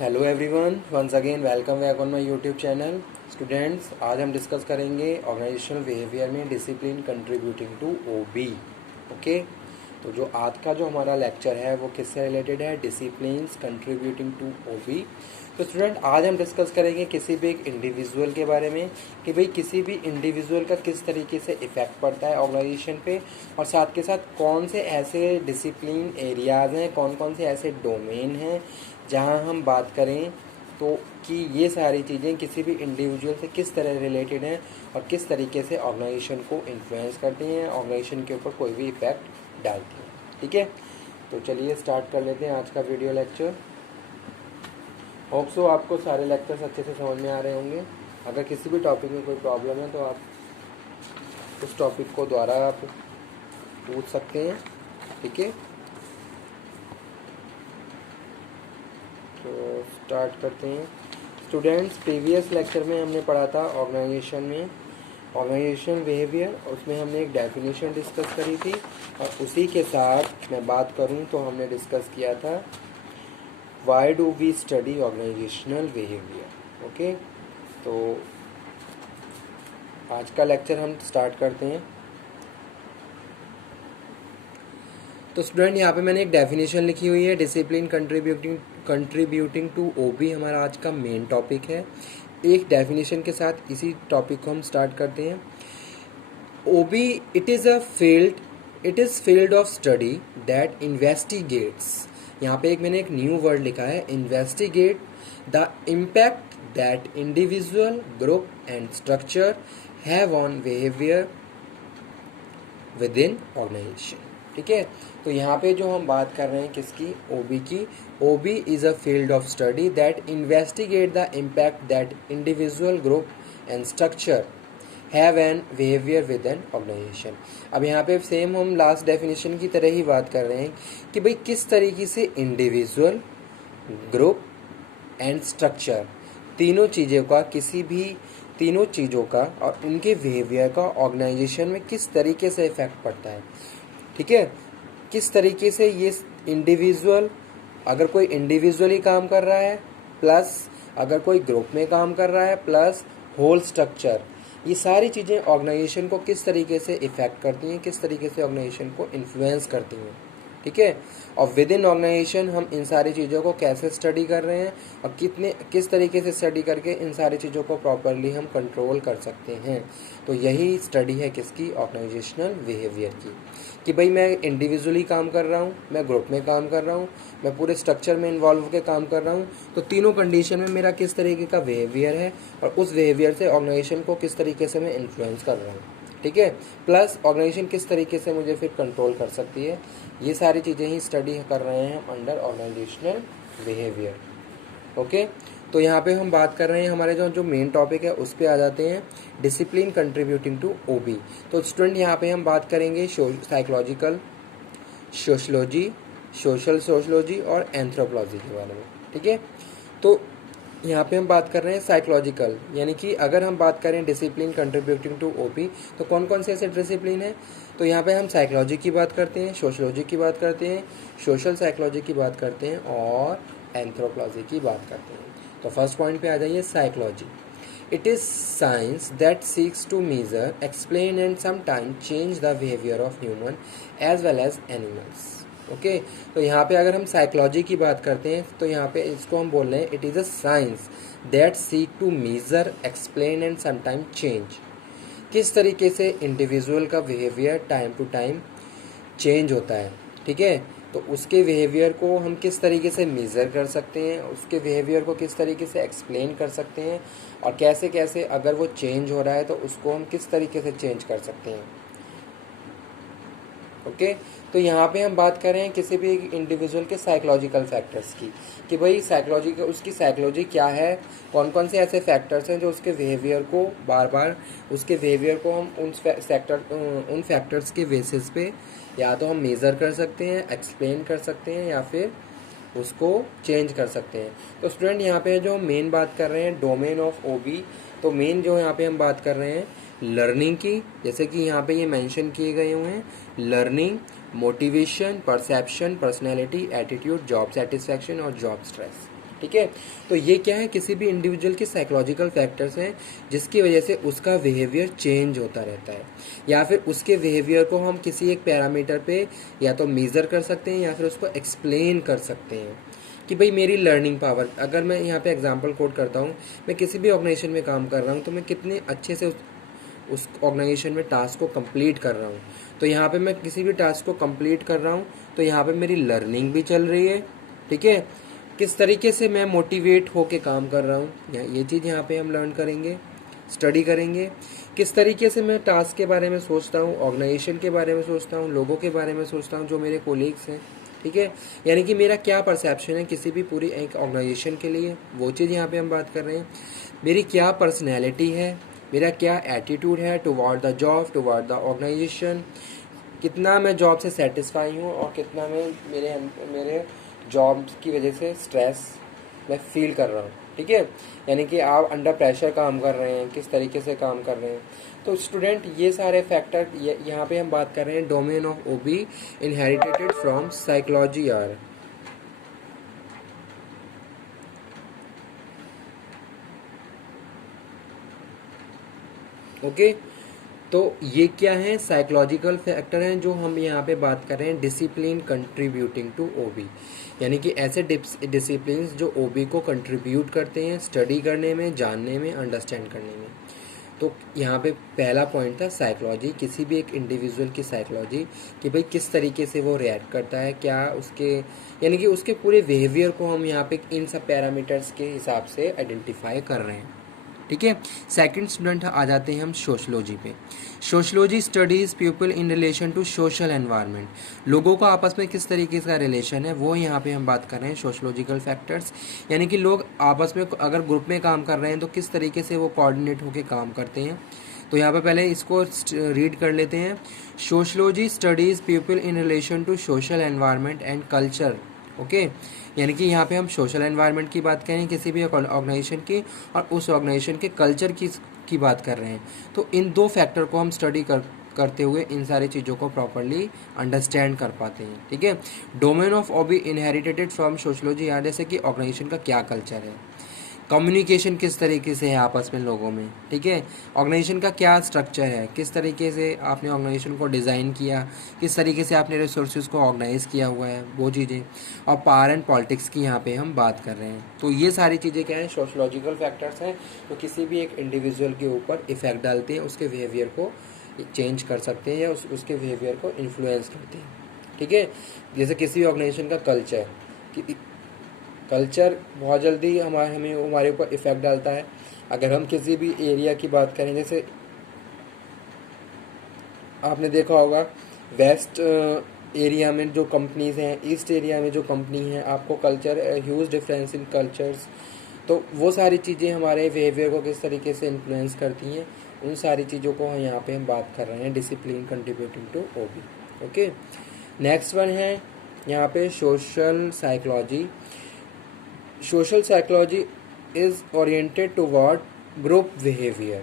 Hello everyone, once again welcome back on my YouTube channel. Students, आज हम discuss करेंगे organisational behaviour में discipline contributing to OB. Okay, तो जो आज का जो हमारा लेक्चर है वो किससे रिलेटेड है? डिसिप्लिन्स कंट्रीब्यूटिंग टू ओबी। तो स्टूडेंट, आज हम डिस्कस करेंगे किसी भी एक इंडिविजुअल के बारे में कि भाई किसी भी इंडिविजुअल का किस तरीके से इफ़ेक्ट पड़ता है ऑर्गेनाइजेशन पे, और साथ के साथ कौन से ऐसे डिसिप्लिन एरियाज़ हैं, कौन कौन से ऐसे डोमेन हैं जहां हम बात करें तो कि ये सारी चीज़ें किसी भी इंडिविजुअल से किस तरह रिलेटेड हैं और किस तरीके से ऑर्गेनाइजेशन को इन्फ्लुएंस करती हैं, ऑर्गेनाइजेशन के ऊपर कोई भी इफ़ेक्ट डालती हैं। ठीक है, तो चलिए स्टार्ट कर लेते हैं आज का वीडियो लेक्चर। होप सो आपको सारे लेक्चर्स अच्छे से समझ में आ रहे होंगे। अगर किसी भी टॉपिक में कोई प्रॉब्लम है तो आप उस टॉपिक को दोबारा आप पूछ सकते हैं। ठीक है, तो स्टार्ट करते हैं। स्टूडेंट्स, प्रीवियस लेक्चर में हमने पढ़ा था ऑर्गेनाइजेशन बिहेवियर, उसमें हमने एक डेफिनेशन डिस्कस करी थी, और उसी के साथ मैं बात करूं तो हमने डिस्कस किया था why do we study organisational behaviour. Okay, तो आज का लेक्चर हम स्टार्ट करते हैं। तो स्टूडेंट, यहाँ पे मैंने एक डेफिनेशन लिखी हुई है, डिसिप्लिन कंट्रीब्यूटिंग टू ओबी हमारा आज का मेन टॉपिक है। एक डेफिनेशन के साथ इसी टॉपिक को हम स्टार्ट करते हैं। OB it is field of study that investigates, यहाँ पे मैंने एक न्यू वर्ड लिखा है, investigate the impact that individual, group and structure have on behaviour within organisation. ठीक है, तो यहाँ पे जो हम बात कर रहे हैं किसकी? ओबी की। OB is a field of study that investigate the impact that individual, group and structure have on behaviour within organisation. अब यहाँ पे सेम हम लास्ट डेफिनेशन की तरह ही बात कर रहे हैं कि भाई किस तरीके से इंडिविजुअल, ग्रुप एंड स्ट्रक्चर तीनों चीज़ों का और उनके बिहेवियर का ऑर्गेनाइजेशन में किस तरीके से इफेक्ट पड़ता है। ठीक है, किस तरीके से ये इंडिविजुअल, अगर कोई इंडिविजुअली काम कर रहा है, प्लस अगर कोई ग्रुप में काम कर रहा है, प्लस होल स्ट्रक्चर, ये सारी चीज़ें ऑर्गेनाइजेशन को किस तरीके से इफ़ेक्ट करती हैं, किस तरीके से ऑर्गेनाइजेशन को इन्फ्लुएंस करती हैं। ठीक है, और विद इन ऑर्गेनाइजेशन हम इन सारी चीज़ों को कैसे स्टडी कर रहे हैं और किस तरीके से स्टडी करके इन सारी चीज़ों को प्रॉपरली हम कंट्रोल कर सकते हैं। तो यही स्टडी है किसकी? ऑर्गेनाइजेशनल बिहेवियर की। कि भाई मैं इंडिविजुअली काम कर रहा हूँ, मैं ग्रुप में काम कर रहा हूँ, मैं पूरे स्ट्रक्चर में इन्वॉल्व होकर काम कर रहा हूँ, तो तीनों कंडीशन में मेरा किस तरीके का बिहेवियर है और उस बिहेवियर से ऑर्गेनाइजेशन को किस तरीके से मैं इन्फ्लुएंस कर रहा हूँ। ठीक है, प्लस ऑर्गेनाइजेशन किस तरीके से मुझे फिर कंट्रोल कर सकती है। ये सारी चीज़ें ही स्टडी कर रहे हैं हम अंडर ऑर्गेनाइजेशनल बिहेवियर। ओके, तो यहाँ पे हम बात कर रहे हैं, हमारे जो मेन टॉपिक है उस पर आ जाते हैं, डिसिप्लिन कंट्रीब्यूटिंग टू ओबी। तो स्टूडेंट, यहाँ पे हम बात करेंगे साइकोलॉजिकल सोशलॉजी, सोशल सोशलॉजी और एंथ्रोपोलॉजी के बारे में। ठीक है, तो यहाँ पे हम बात कर रहे हैं साइकोलॉजिकल, यानी कि अगर हम बात करें डिसिप्लिन कंट्रीब्यूटिंग टू ओबी तो कौन कौन से ऐसे डिसिप्लिन है? तो यहाँ पे हम साइकोलॉजी की बात करते हैं, सोशलॉजी की बात करते हैं, सोशल साइकोलॉजी की बात करते हैं और एंथ्रोपोलॉजी की बात करते हैं। तो फर्स्ट पॉइंट पे आ जाइए, psychology. It is science that seeks to measure, explain and sometime change the behaviour of human as well as animals. Okay, तो यहाँ पे अगर हम साइकोलॉजी की बात करते हैं तो यहाँ पे इसको हम बोल रहे हैं, it is a science that seek to measure, explain and sometime change. किस तरीके से इंडिविजुअल का behaviour time to time change होता है। ठीक है, तो उसके बिहेवियर को हम किस तरीके से मेज़र कर सकते हैं, उसके बिहेवियर को किस तरीके से एक्सप्लेन कर सकते हैं, और कैसे कैसे अगर वो चेंज हो रहा है तो उसको हम किस तरीके से चेंज कर सकते हैं। ओके, तो यहाँ पे हम बात कर रहे हैं किसी भी इंडिविजुअल के साइकोलॉजिकल फैक्टर्स की, कि भाई साइकोलॉजी का, उसकी साइकोलॉजी क्या है, कौन कौन से ऐसे फैक्टर्स हैं जो उसके बिहेवियर को बार बार, उसके बिहेवियर को हम उन फैक्टर्स के बेसिस पे या तो हम मेज़र कर सकते हैं, एक्सप्लेन कर सकते हैं, या फिर उसको चेंज कर सकते हैं। तो स्टूडेंट, यहाँ पे जो मेन बात कर रहे हैं डोमेन ऑफ ओबी, तो मेन जो यहाँ पे हम बात कर रहे हैं लर्निंग की, जैसे कि यहाँ पे ये मेंशन किए गए हुए हैं, learning, motivation, perception, personality, attitude, job satisfaction और जॉब स्ट्रेस। ठीक है। तो ये क्या है, किसी भी इंडिविजुअल के साइकोलॉजिकल फैक्टर्स हैं जिसकी वजह से उसका बिहेवियर चेंज होता रहता है, या फिर उसके बिहेवियर को हम किसी एक पैरामीटर पे या तो मेज़र कर सकते हैं या फिर उसको एक्सप्लेन कर सकते हैं कि भाई मेरी लर्निंग पावर, अगर मैं यहाँ पे एग्जांपल कोट करता हूँ, मैं किसी भी ऑर्गेनाइजेशन में काम कर रहा हूँ तो मैं कितने अच्छे से उस ऑर्गेनाइजेशन में टास्क को कंप्लीट कर रहा हूँ। तो यहाँ पे मैं किसी भी टास्क को कंप्लीट कर रहा हूँ तो यहाँ पे मेरी लर्निंग भी चल रही है, ठीक है। किस तरीके से मैं मोटिवेट होके काम कर रहा हूँ, ये चीज़ यहाँ पे हम लर्न करेंगे, स्टडी करेंगे। किस तरीके से मैं टास्क के बारे में सोचता हूँ, ऑर्गेनाइजेशन के बारे में सोचता हूँ, लोगों के बारे में सोचता हूँ जो मेरे कोलीग्स हैं, ठीक है। यानी कि मेरा क्या परसेप्शन है किसी भी पूरी एक ऑर्गेनाइजेशन के लिए, वो चीज़ यहाँ पे हम बात कर रहे हैं। मेरी क्या पर्सनैलिटी है, मेरा क्या एटीट्यूड है toward the job, toward the organisation, कितना मैं जॉब से सेटिस्फाई हूँ और कितना मैं मेरे जॉब की वजह से स्ट्रेस मैं फील कर रहा हूँ, ठीक है। यानी कि आप अंडर प्रेशर काम कर रहे हैं, किस तरीके से काम कर रहे हैं। तो स्टूडेंट ये सारे फैक्टर यहाँ पे हम बात कर रहे हैं domain of OB inherited from psychology are. Okay, तो ये क्या है, साइकोलॉजिकल फैक्टर हैं जो हम यहाँ पे बात कर रहे हैं, डिसिप्लिन कंट्रीब्यूटिंग टू ओबी, यानी कि ऐसे डिसिप्लिन जो ओबी को कंट्रीब्यूट करते हैं स्टडी करने में, जानने में, अंडरस्टैंड करने में। तो यहाँ पे पहला पॉइंट था साइकोलॉजी, किसी भी एक इंडिविजुअल की साइकोलॉजी, कि भाई किस तरीके से वो रिएक्ट करता है, क्या उसके, यानी कि उसके पूरे बिहेवियर को हम यहाँ पे इन सब पैरामीटर्स के हिसाब से आइडेंटिफाई कर रहे हैं, ठीक है। सेकंड स्टूडेंट आ जाते हैं हम सोशलॉजी पे। Sociology studies people in relation to social environment, लोगों का आपस में किस तरीके का रिलेशन है वो यहाँ पे हम बात कर रहे हैं, सोशलॉजिकल फैक्टर्स। यानी कि लोग आपस में अगर ग्रुप में काम कर रहे हैं तो किस तरीके से वो कोऑर्डिनेट होकर काम करते हैं। तो यहाँ पे पहले इसको रीड कर लेते हैं। Sociology studies people in relation to social environment and culture, okay. यानी कि यहाँ पे हम सोशल एनवायरनमेंट की बात करें किसी भी ऑर्गेनाइजेशन की, और उस ऑर्गेनाइजेशन के कल्चर की बात कर रहे हैं। तो इन दो फैक्टर को हम स्टडी करते हुए इन सारी चीज़ों को प्रॉपरली अंडरस्टैंड कर पाते हैं, ठीक है। Domain of OB inherited from sociology, यहाँ जैसे कि ऑर्गेनाइजेशन का क्या कल्चर है, कम्युनिकेशन किस तरीके से है आपस में लोगों में, ठीक है। ऑर्गेनाइजेशन का क्या स्ट्रक्चर है, किस तरीके से आपने ऑर्गेनाइजेशन को डिज़ाइन किया, किस तरीके से आपने रिसोर्सेज को ऑर्गेनाइज किया हुआ है, वो चीज़ें। और पावर एंड पॉलिटिक्स की यहाँ पे हम बात कर रहे हैं। तो ये सारी चीज़ें क्या हैं, सोशलॉजिकल फैक्टर्स हैं जो किसी भी एक इंडिविजुअल के ऊपर इफेक्ट डालते हैं, उसके बिहेवियर को चेंज कर सकते हैं या उसके बिहेवियर को इन्फ्लुएंस करते हैं, ठीक है। जैसे किसी भी ऑर्गेनाइजेशन का कल्चर बहुत जल्दी हमारे ऊपर इफ़ेक्ट डालता है। अगर हम किसी भी एरिया की बात करें, जैसे आपने देखा होगा वेस्ट एरिया में जो कंपनीज़ हैं, ईस्ट एरिया में जो कंपनी हैं, आपको culture huge difference in cultures. तो वो सारी चीज़ें हमारे बिहेवियर को किस तरीके से इन्फ्लुएंस करती हैं, उन सारी चीज़ों को यहाँ पे हम बात कर रहे हैं, discipline contributing to OB, okay. Next one है यहाँ पे social psychology. Social psychology is oriented toward group behaviour.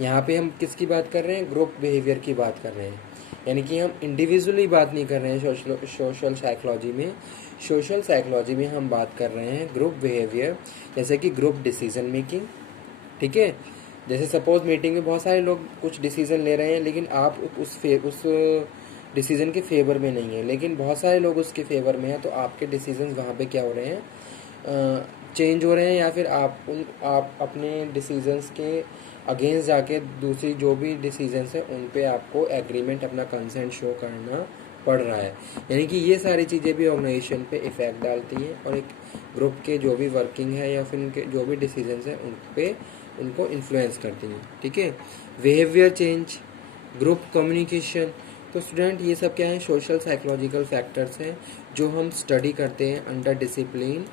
यहाँ पे हम किसकी बात कर रहे हैं, ग्रुप बिहेवियर की बात कर रहे हैं। यानी कि हम इंडिविजुअली बात नहीं कर रहे हैं सोशल साइकोलॉजी में। सोशल साइकोलॉजी में हम बात कर रहे हैं ग्रुप बिहेवियर, जैसे कि ग्रुप डिसीजन मेकिंग, ठीक है। जैसे सपोज मीटिंग में बहुत सारे लोग कुछ डिसीजन ले रहे हैं, लेकिन आप उस डिसीजन के फेवर में नहीं है, लेकिन बहुत सारे लोग उसके फेवर में हैं, तो आपके डिसीजन वहाँ पे क्या हो रहे हैं, चेंज हो रहे हैं, या फिर आप अपने डिसीजंस के अगेंस्ट जाके दूसरी जो भी डिसीजंस हैं उन पे आपको एग्रीमेंट, अपना कंसेंट शो करना पड़ रहा है। यानी कि ये सारी चीज़ें भी ऑर्गेनाइजेशन पे इफ़ेक्ट डालती हैं और एक ग्रुप के जो भी वर्किंग है या फिर उनके जो भी डिसीजंस हैं उनको इन्फ्लुएंस करती हैं, ठीक है। Behaviour change, group communication. तो स्टूडेंट ये सब क्या है, सोशल साइकोलॉजिकल फैक्टर्स हैं जो हम स्टडी करते हैं अंडर डिसिप्लिन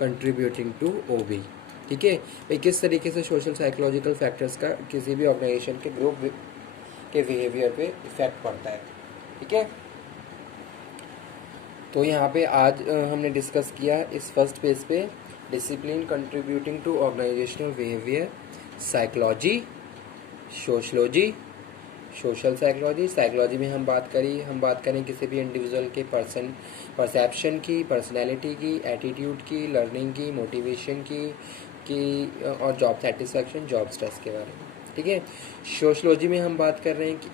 कंट्रीब्यूटिंग टू ओबी, ठीक है। भाई किस तरीके से सोशल साइकोलॉजिकल फैक्टर्स का किसी भी ऑर्गेनाइजेशन के ग्रुप के बिहेवियर पे इफेक्ट पड़ता है, ठीक है। तो यहाँ पे आज हमने डिस्कस किया इस फर्स्ट पेज पे discipline contributing to organisational behaviour, psychology, sociology social psychology, psychology में हम बात करें किसी भी इंडिविजुअल के परसेप्शन की, पर्सनैलिटी की, एटीट्यूड की, लर्निंग की, मोटिवेशन की और जॉब सेटिस्फैक्शन, जॉब स्ट्रेस के बारे में, ठीक है। सोशलॉजी में हम बात कर रहे हैं कि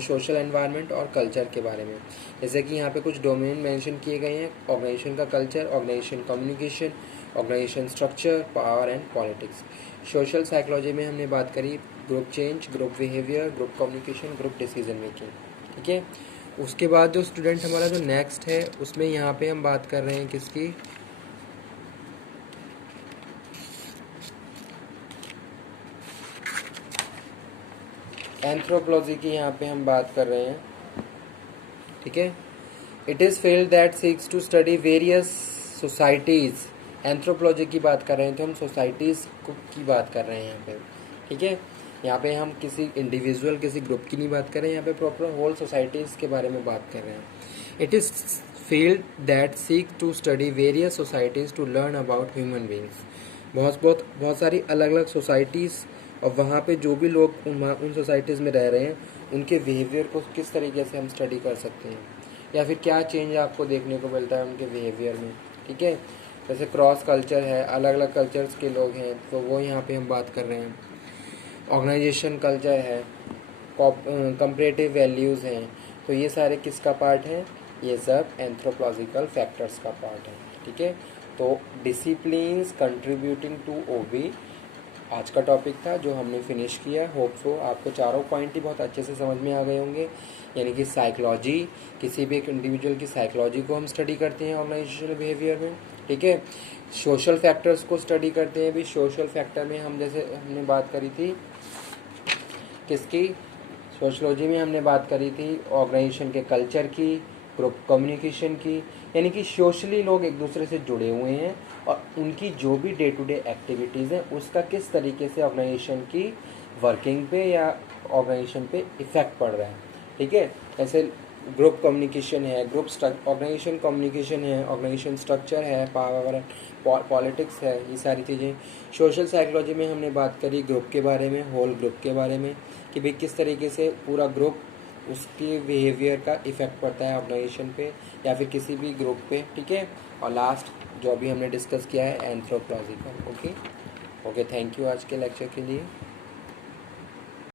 सोशल एनवायरनमेंट और कल्चर के बारे में, जैसे कि यहाँ पे कुछ डोमेन मेंशन किए गए हैं, ऑर्गेनाइजेशन का culture, organisation communication, organisation structure, power and politics. Social psychology में हमने बात करी group change, group behaviour, group communication, group decision making, ठीक है। उसके बाद जो स्टूडेंट हमारा जो नेक्स्ट है उसमें यहाँ पे हम बात कर रहे हैं किसकी, एंथ्रोपोलॉजी की यहाँ पे हम बात कर रहे हैं, ठीक है। It is field that seeks to study various societies. Anthropology की बात कर रहे हैं तो हम सोसाइटीज़ की बात कर रहे हैं यहाँ पे, ठीक है। यहाँ पे हम किसी इंडिविजुअल, किसी ग्रुप की नहीं बात कर रहे हैं, यहाँ पे प्रॉपर होल सोसाइटीज़ के बारे में बात कर रहे हैं। It is field that seek to study various societies to learn about human beings. बहुत सारी अलग अलग सोसाइटीज़ और वहाँ पे जो भी लोग उन सोसाइटीज़ में रह रहे हैं उनके बिहेवियर को किस तरीके से हम स्टडी कर सकते हैं, या फिर क्या चेंज आपको देखने को मिलता है उनके बिहेवियर में, ठीक है। जैसे क्रॉस कल्चर है, अलग अलग कल्चर्स के लोग हैं तो वो यहाँ पे हम बात कर रहे हैं। ऑर्गेनाइजेशन कल्चर है, कंपैरेटिव वैल्यूज़ हैं, तो ये सारे किसका पार्ट है, ये सब एंथ्रोपोलॉजिकल फैक्टर्स का पार्ट है, ठीक है। तो डिसिप्लिन्स कंट्रीब्यूटिंग टू ओबी आज का टॉपिक था जो हमने फिनिश किया। होप सो आपको चारों पॉइंट ही बहुत अच्छे से समझ में आ गए होंगे। यानी कि साइकोलॉजी, किसी भी एक इंडिविजुअल की साइकोलॉजी को हम स्टडी करते हैं ऑर्गेनाइजेशनल बिहेवियर में, ठीक है। सोशल फैक्टर्स को स्टडी करते हैं भी। सोशल फैक्टर में हम जैसे हमने बात करी थी किसकी, सोशलॉजी में हमने बात करी थी ऑर्गेनाइजेशन के कल्चर की, ग्रुप कम्युनिकेशन की, यानी कि सोशली लोग एक दूसरे से जुड़े हुए हैं और उनकी जो भी डे टू डे एक्टिविटीज़ हैं उसका किस तरीके से ऑर्गेनाइजेशन की वर्किंग पे या ऑर्गेनाइजेशन पे इफ़ेक्ट पड़ रहा है, ठीक है। जैसे ग्रुप कम्युनिकेशन है, ऑर्गेनाइजेशन कम्युनिकेशन है, ऑर्गेनाइजेशन स्ट्रक्चर है, पावर पॉलिटिक्स है, ये सारी चीज़ें। सोशल साइकोलॉजी में हमने बात करी ग्रुप के बारे में, होल ग्रुप के बारे में, कि भाई किस तरीके से पूरा ग्रुप उसके बिहेवियर का इफ़ेक्ट पड़ता है ऑर्गेनाइजेशन पे या फिर किसी भी ग्रुप पे, ठीक है। और लास्ट जो अभी हमने डिस्कस किया है एंथ्रोपोलॉजी का। ओके, थैंक यू आज के लेक्चर के लिए।